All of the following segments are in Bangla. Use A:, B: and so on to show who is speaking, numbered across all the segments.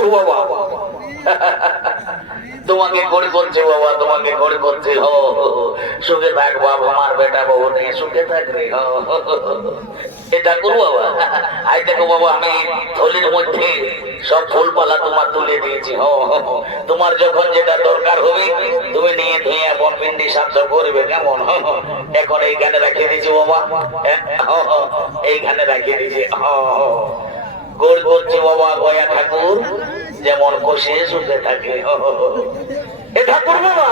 A: তোমাকে করে করছে বাবা, তোমাকে করে করছে হো সুখে থাক বাবা আমার বেটা বাবু থেকে সুখে থাক রে, হো এ বাবা? আই দেখো বাবা, আমি থলির মধ্যে সব ফুলপালা তোমার তুলে দিয়েছি, হো তোমার যখন যেটা দরকার হবে, তুমি নিয়ে ধুয়ে বন পিন্ডি সাধ্য করবে, কেমন। এখন এইখানে রাখিয়ে দিয়েছি বাবা হ্যাঁ। এইখানে রাখিয়ে দিয়েছি হো। গোল করছে বাবা গয়া ঠাকুর যেমন কষে শুনতে থাকে। এ ঠাকুর বাবা,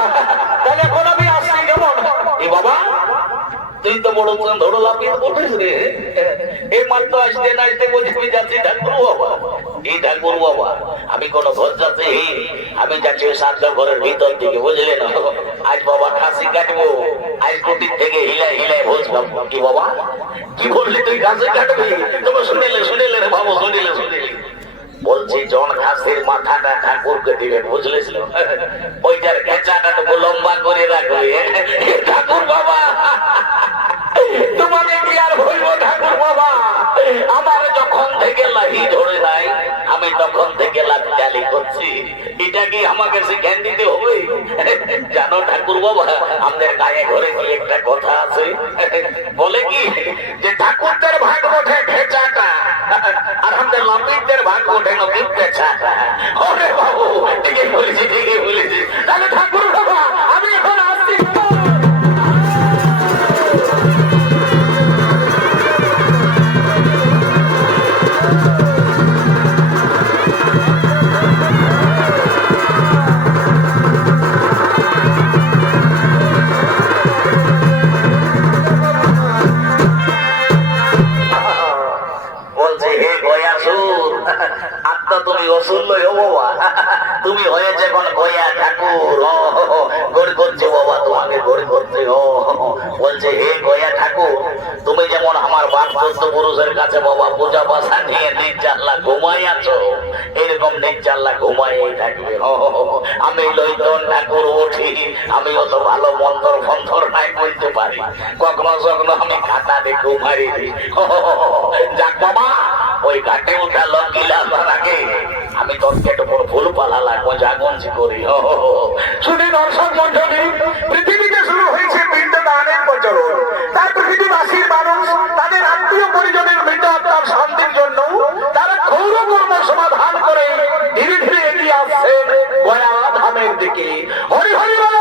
A: তাহলে এখন আমি আসছি কেমন? এ বাবা তুই তো আমি কোন ঘর যাচ্ছি আমি যাচ্ছি ওই সাধ্য ঘরের ভিতর দিকে বুঝলে না? আজ বাবা খাসি কাটবো, আজ কুটির থেকে হিলাই হিলাই বলছিলাম, কি বাবা? কি বললি তুই, খাসি কাটবি? তোমার শুনিলে শুনিলে রে বাবু, শুনিলে শুনিলে। বলছি জন খাসির মাথাটা ঠাকুরকে দিবেন বুঝলিস ওইটার খেঁচাটা তো লম্বা করে রাখবে ঠাকুর বাবা। তোমাকে কি আর হইব ঠাকুর বাবা? আমার যখন থেকে লাহি ধরে নাই, আমি তখন থেকে লাঠি করছি। এটা কি আমাকে শিখান দিতে হবে? জানো ঠাকুর বাবা আমাদের গায়ে ঘরে কি একটা কথা আছে? বলে কি, যে ঠাকুরদের ভাগ ওঠে খেচাটা আর আমাদের লাপিকদের ভাগ ওঠে নদী পেছাটা ওরে বাবু আমি অত ভালো মন্তর ফন্তর নাই বলতে পারি। কখনো কখনো আমি খাতা দেখে মারি। যাক বাবা, ওই ঘাটে উঠা লঙ্গিলা আগে আমি একটু বড় ফুল পালা লাগবো জাগঞ্জি করি।
B: শুনি দর্শক মন্ডলী পৃথিবীতে শুরু হয়েছে পিণ্ডদানের প্রচলন। তাই পৃথিবীবাসীর মানুষ, তাদের আত্মীয় পরিজনের মৃত আত্মার শান্তির জন্য তারা ঘৌর কর্ম সমাধান করে ধীরে ধীরে এগিয়ে আসছেন গয়া ধামের দিকে। হরি হরি বলো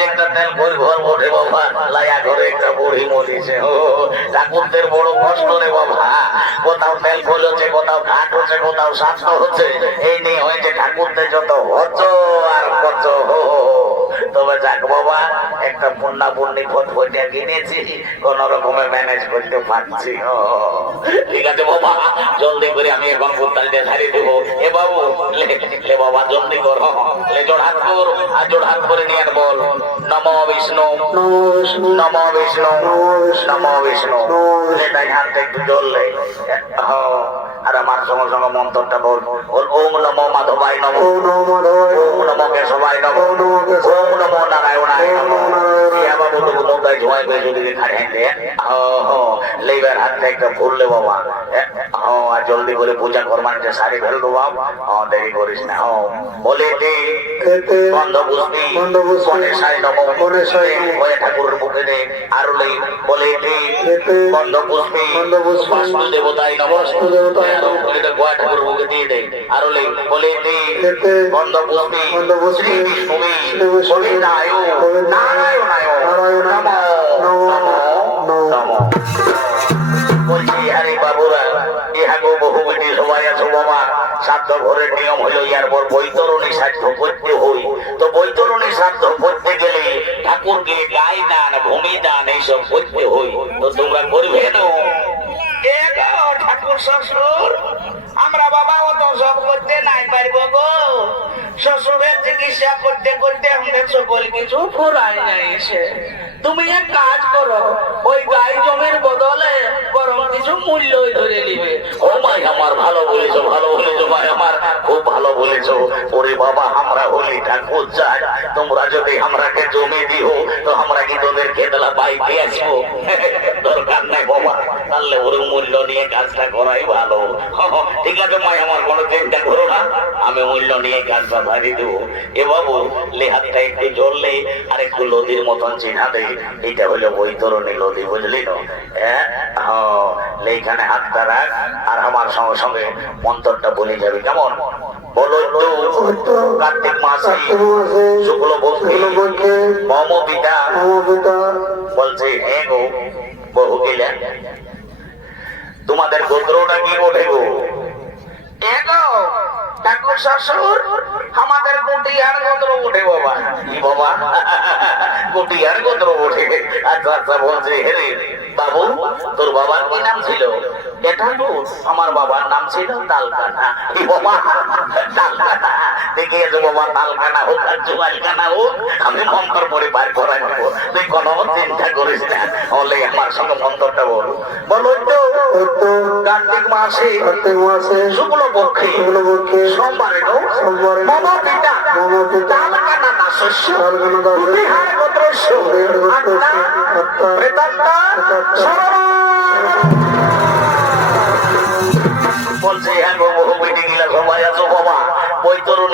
A: একটা তেল ঘর বাবা ঘরে একটা বুড়ি ঠাকুরদের বড় বাবা। কোথাও তেল হচ্ছে, কোথাও ঘাট হচ্ছে, কোথাও স্বাস্থ্য হচ্ছে। এই নিয়ে হয়েছে ঠাকুরদের যত হচ একটা পুণ্যা পুণ্যি ফটফটিয়া কিনেছি, কোন রকমে ম্যানেজ করতে পারছি। ঠিক আছে বাবা, জলদি করে আমি এখন পুত্তালিতে ছাড়িয়ে দেবো। এ বাবু, লে লে বাবা, জলদি কর। লে জোড়হাত কর আর জোড়হাত করে নিয়ে বল। নম বিষ্ণু। নম বিষ্ণু। নম বিষ্ণু। লে, তাই হাতটা একটু জ্বললে আর আমার সঙ্গে সঙ্গে মন্ত্রটা বল। বল ওম নম মাধবাই নম। ওম নম কেশবাই নম। ওম নম নারায়ণায় নম। লেবার একটা বাবা। আর জলদি করে পূজা করবার যে শাড়ি দেরি করিস না বলে দে। হয়ে ঠাকুরের মুখে দে। আরও বলে দে। বন্ধ বুঝবি বাস্তু দেবতাই নম গোয়া ঠাকুর মুখে দিয়ে দে আরও লেই বলে দে বন্ধ বুঝবি শ্রী বিষ্ণু বলে নায়ো নারায়ণায় নমো নমো নমো। বলছি আরে বাবুরা ইহাগো বহু বেটি সবাই আছো বাবা সাধ্য ঘরের নিয়ম হইল ইয়ার পর বৈতরণী সাধ্য করতে হই। তো বৈতরণী সাধ্য করতে গেলে ঠাকুরকে গায়ে দান ভূমি দান এইসব করতে হই। তো তোমরা করবে না?
C: ঠাকুর শ্বশুর, আমরা বাবা অত সব করতে নাই পারিব গো। শ্বশুরের চিকিৎসা করতে করতে আমাদের সকল কিছু ফুরাই যাইছে তুমি এক কাজ করো, ওই গাই জমির বদলে বরং কিছু মূল্য ধরে নিবে।
A: ও মাই, আমার ভালো বলেছ ভালো বলেছ ভাই, আমার খুব ভালো বলেছ। ওরে বাবা, আমরা হলি ঠাকুর চাই। তোমরা যদি আমরাকে জমি দিও, তো আমরা কি তোদের খেতলা পাইতে আসব? দরকার নাই বাবা, তাহলে ওর মূল্য নিয়ে কাজটা করাই ভালো। ঠিক আছে মাই, আমার কোনো চিন্তা করো না। আমি মূল্য নিয়ে কাজটা ভারি দেবো। এ বাবু, লেহাতটা একটু জ্বললে আর একটু লদির মতন চিহ্না দে এটা হলো বৈতরণী লদি বুঝলি হ্যাঁ হ্যাঁ, এইখানে হাতটা রাখ আর আমার সঙ্গে সঙ্গে মন্ত্রটা বলে যাবে কেমন কার্তিক মাসে শুক্ল মম পিতা বলছে হ্যাঁ গো বহু গেলেন তোমাদের গোত্রটা কি ওঠে গো
C: ঠাকুর শ্বশুর, আমাদের গুটিয়ার গোত্র ওঠে বাবা।
A: কি বাবা? গুটিয়ার গোত্র ওঠে আচ্ছা আচ্ছা বলছে হে রে বাবু, তোর বাবার কি নাম ছিল? এটা তো আমার বাবার নাম ছিল তালকানা তালকানা দেখে এসো বাবা তালকানা হোক আর জুয়ালকানা হোক আমি মন্ত্র পড়ে বার করাই তুই কোনো চিন্তা করিস না। আমার সঙ্গে মন্ত্রটা বল। বলো তো কার্তিক মাসে শুক্ল পক্ষে সোমবারে গো মম পিতা তালকানা না শস্য বিহার গোত্রস্য আত্মা প্রেতাত্মা সর্ব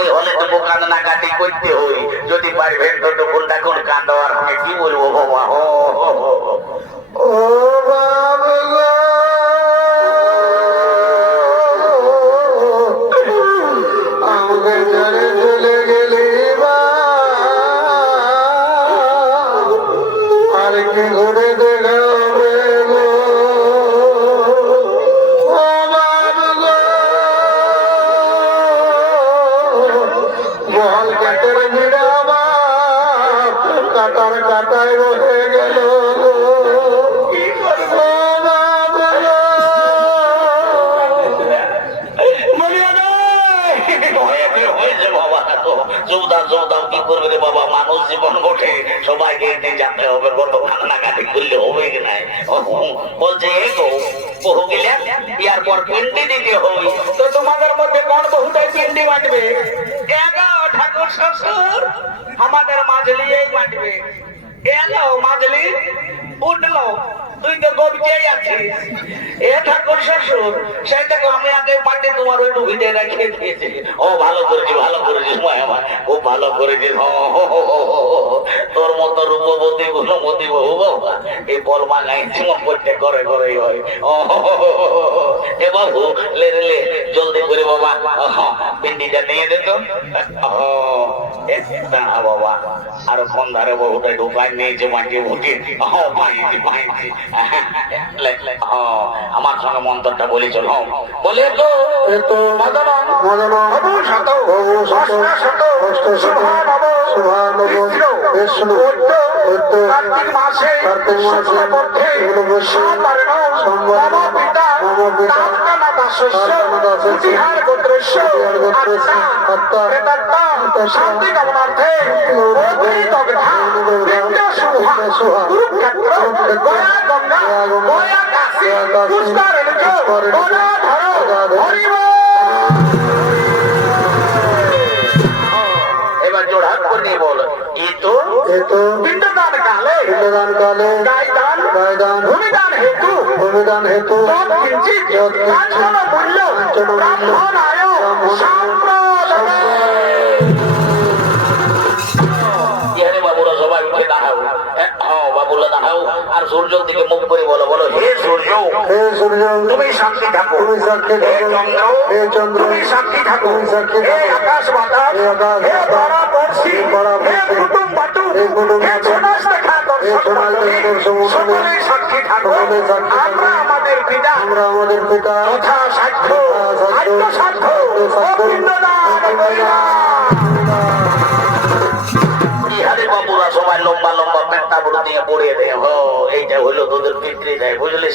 A: বৈতরণী হলে তো কান্না কাটি করতে হই যদি পারবেন তো কোনটা কোন কান্দ আর কি বলব, বাবা? জৌদা জৌদা কি করবে রে বাবা? মানুষ জীবন ঘটে সবাইকে এতে যেতে হবে কত কান্নাকাটি করলে হবে কি নাই? বলছে এ গো বহু গেলে ইয়ার পর পিন্ডি দিতে হবে।
C: তো তোমাদের মধ্যে কোন বহুটাই পিন্ডি বাঁটবে? এ গো ঠাকুর শ্বশুর, আমাদের বাঁটবে। এলো, মাজলি, উঠল। তুই তো গবচেই আছিস এ ঠাকুর শ্বশুর সেই থেকে আমি আগে মাটি তোমার ওই ডুবিতে রেখে দিয়েছি
A: ও ভালো করেছিস ভালো করেছিস মায় আমার খুব ভালো করেছিস। তোর মতো রূপবতী গুণমতী বহু বাবা এই বল মাগাই জীবন করে করে হয় ও। এ বাবু লে লে জলদি করে বাবা পিন্ডিটা নিয়ে দে তো ও, না বাবা। আর কোন ধারে বহুটা ঢুকাই নিয়েছে মাটি উঠি? হ পাইছি পাইছি। আমার সঙ্গে মন্ত্রটা বলি চল। বলে তো
D: এতো
B: মদনন
D: মদন।
B: শত।
D: শত।
B: শুভানব
D: শুভানব বিষ্ণু
B: কার্তিক মাসে
D: কার্তিক মাসে
B: সম্বর্ণ
D: সম্বর্ণ
B: মম পিতা। শান্তি কামনার্থে কুরুক্ষেত্র গয়া গঙ্গা গয়া কাশী পুষ্করেণ চ পিণ্ডদান কালে
D: পিণ্ডদান কালে
B: গায়দান
D: গায়দান
B: ভূমিদান হেতু
D: ভূমিদান হেতু
B: কাঞ্চন মূল্য ব্রাহ্মণায়
A: আর সূর্যের দিকে মুখ করে বলো বলো হে সূর্য
D: হে সূর্য
B: তুমি শান্তি থাকো
D: তুমি
B: হে
D: থাকো
B: চন্দ্র
D: হে চন্দ্র
B: তুমি সাক্ষী থাকো
D: তুমি সাক্ষী থাকো
B: আকাশ বাতাস
D: হে আকাশ বাতাস,
B: পাড়া পড়শি
D: হে পাড়া
B: হে
D: পড়শি,
B: কুটুম
D: হে কুটুম বাটু,
B: আমরা আমাদের পিতা
D: আমরা আমাদের পিতা
B: যথা সাক্ষ্য
D: সাক্ষ্য,
B: আত্মসাক্ষ্য
A: লম্বা পেটটা বুড়ো পড়িয়ে দেয় হ এইটা হইল তোদের পিতৃ দেয় বুঝলিস?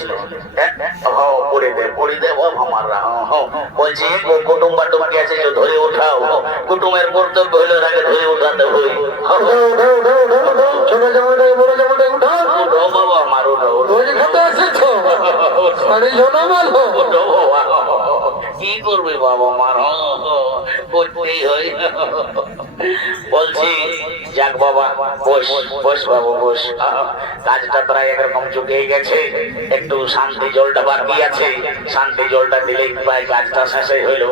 A: হ্যাঁ? হ পড়ে দে পড়ে দে বাপ আমাররা হ। বলছি কুটুম বাটুম যে ধরে উঠাও কুটুমের কর্তব্য হইল তাকে ধরে উঠাতে হই।
D: উঠাও উঠাও উঠাও উঠাও উঠাও ছোট জামাটাকে বড় জামাটাকে উঠাও
A: উঠো বাবা আমার উঠো উঠো।
D: রোজ খেতে এসেছ বাড়ি ঝোনা মালো
A: উঠো বাবা। কি করবে বাবা, মার। করতেই হয়। বলছি, যাক বাবা, বস বস বাবু, বস। কাজটা প্রায় একরকম গেছে। একটু শান্তি জলটা বাকি আছে। শান্তি জলটা দিলেই প্রায় কাজটা শেষে হইল।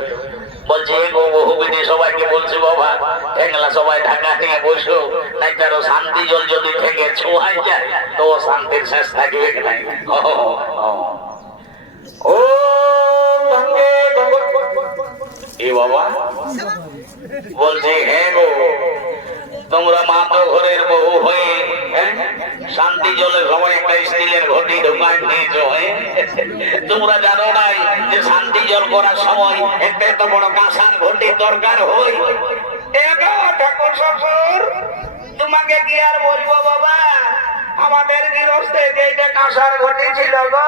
A: বলছে বহুবিধি সবাইকে বলছি বাবা, ঠেংলা সবাই ঢাকা নিয়ে বসো। তাই তারও শান্তি জল যদি থেকে ছোঁয়াই যায়, তো শান্তির শেষ থাকবে। নাই বাবা বলছি হ্যাঁ গো, তোমরা মা তো ঘরের বহু হয়ে হ্যাঁ? শান্তি জলে সবাই একটা স্টিলের ঘটি হ্যাঁ? তোমরা জানো নাই যে শান্তি জল করার সময় একটা এত বড় কাঁসার ঘটির দরকার
C: এগো ঠাকুর শ্বশুর, তোমাকে কি আর বলব বাবা আমাদের গৃহস্থে যেটা কাঁসার ঘটি ছিল গো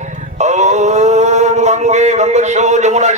A: ও ও গঙ্গে গঙ্গে শো যমুনা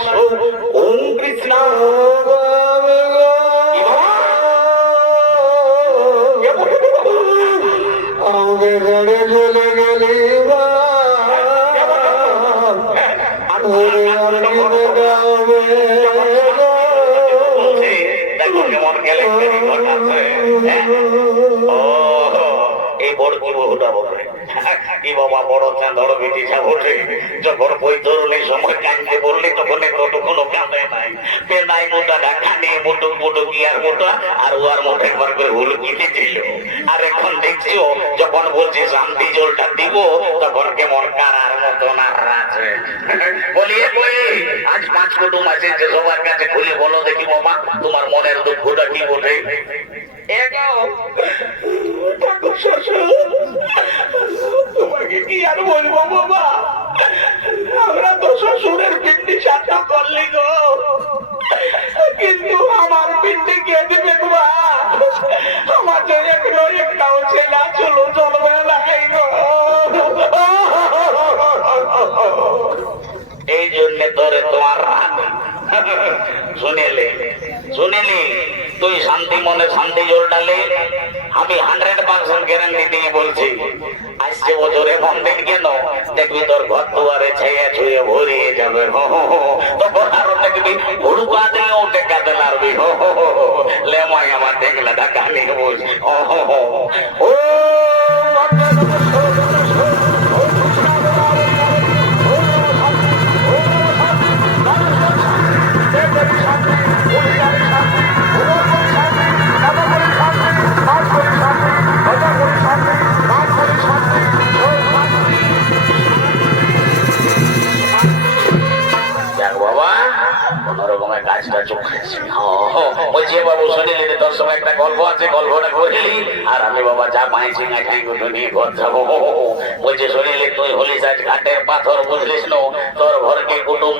A: বাবা বড় চাঁদর বেটি ওঠে যখন বই বৈতরণের সময় কান্দতে বললি তখন ততক্ষণ কাঁদে নাই। পেনাই মোটা ঢাকা নিয়ে মোটো মোটো গিয়ার মোটা আর ওয়ার মোটে একবার করে হুলকিতে ছিল আর এখন দেখছিও যখন বলছি শান্তি জলটা দিব তখন কেমন কারার মতো না আছে বলিয়ে বই আজ পাঁচ কুটুম আছে যে সবার কাছে খুলে বলো দেখি বাবা তোমার মনের দুঃখটা কি বটে?
C: এগো ঠাকুর শ্বশুর কিন্তু আমার পিন্ডি কে দিবে আমার তো একটু একটাও ছেলে চলো চলবে এই জন্য তোরে তোমার রানী।
A: শুনেলি শুনেলি? তুই শান্তি মনে শান্তি জোর ডালে আমি হান্ড্রেড পার্সেন্ট গ্যারান্টি দিয়ে বলছি আসছে বছরে মন দিন কেন? দেখবি তোর ঘর দুয়ারে ছেয়ে ছুঁয়ে ভরিয়ে যাবে। হো, হো। আরও দেখবি হুড়ুকা দিলেও টেকাতে লাগবি হো। লেমাই আমার দেখলে ঢাকা নিয়ে বস। ও! হো, হো।
B: ও
A: যাক বাবা কোন রকমের কাজটা শুনিলি তোর সঙ্গে একটা গল্প আছে গল্পটা করিলি আর বাবা যা পাইছি না ঘর যাব বলছি শুনিলি তুই হলিস আজ ঘাটের পাথর বুঝলিস নো তোর ঘরকে কুটুম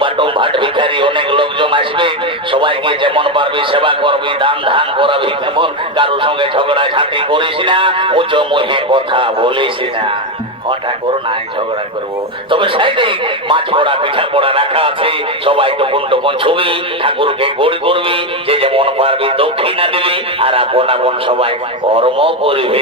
A: সবাইকে যেমন পারবি সেবা করবি দান ধান করাবি, তেমন কারোর সঙ্গে ঝগড়া ঝাঁটি করিস না, উঁচু মুহে কথা বলিস না। ঝগড়া করব। তবে সাইডে মাছ পড়া পিঠা পড়া রাখা আছে, সবাই ছবি, ঠাকুরকে গড়ি করবি, যে যেমন পারবি আর আপন সবাই কর্ম করবি।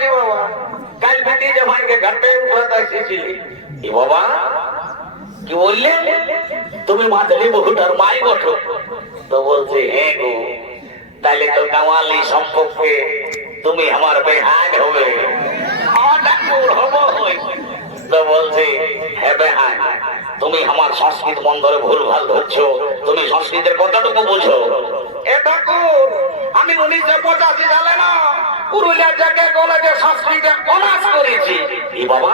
C: বটি বাবা কাল বেটি জামাইকে ঘাটে উঠাতে এসেছিলি
A: কি বাবা? কি বললে? তুমি মাতালি বহুটার মাই বটো তো বলছে হ্যাঁ গো তাহলে তো কামালি সম্পর্কে তুমি আমার বেহান হবে। সংস্কৃত মন্দিরে ধরছো। তুমি সংস্কৃতের কতটুকু বুঝো।
C: এ আমি উনিশশো পঁচাশি সালে না পুরুলিয়া জাকে কলেজে সংস্কৃতে অনার্স করেছি।
A: কি বাবা?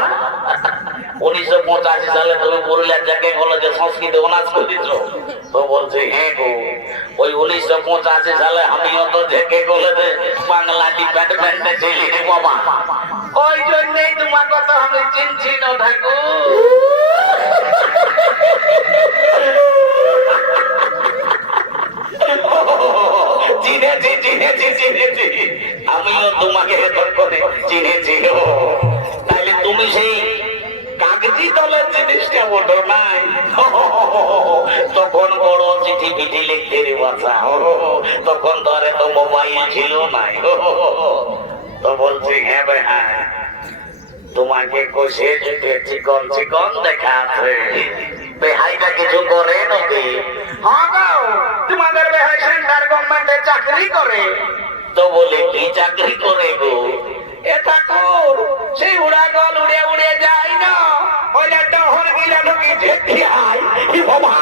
A: উনিশশো পঁচাশি সালে তুমি পুরুলিয়ার জায়গায় কলেজে সংস্কৃত অনার্স করেছ তো বলছে হ্যাঁ গো ওই উনিশশো পঁচাশি সালে আমিও তো জেকে কলেজে বাংলা ডিপার্টমেন্টে ছিলি রে বাবা?
C: ওই জন্যই তোমার কথা আমি চিনছি না ঠাকুর
A: চিনেছি চিনেছি চিনেছি। আমিও তোমাকে তখন চিনেছি তাইলে তুমি সেই কাগজি দলের জিনিসটা ওঠো নাই। তখন বড় চিঠি পিঠি লিখতে রে বাছা। তখন তো আর এত মোবাইল ছিল নাই। তো বলছি হ্যাঁ ভাই হ্যাঁ। তোমাকে কষে যেতে চিকন চিকন দেখাচ্ছে বেহাইটা কিছু করে নাকি?
C: হ্যাঁ তোমাদের বেহাই সেন্টার গভর্নমেন্টে চাকরি করে।
A: তো বলে কি চাকরি করে গো?
C: এ ঠাকুর সেই উড়া গল উড়ে উড়ে যায় না। ওইটা ডহর গিলা ঢুকি যেতে আয়
A: ই বাবা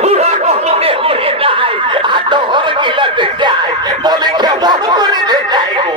A: পুরা কমরে উড়ে যায় আর ডহর গিলাতে যায় বলে কেমন করে যে যায় গো?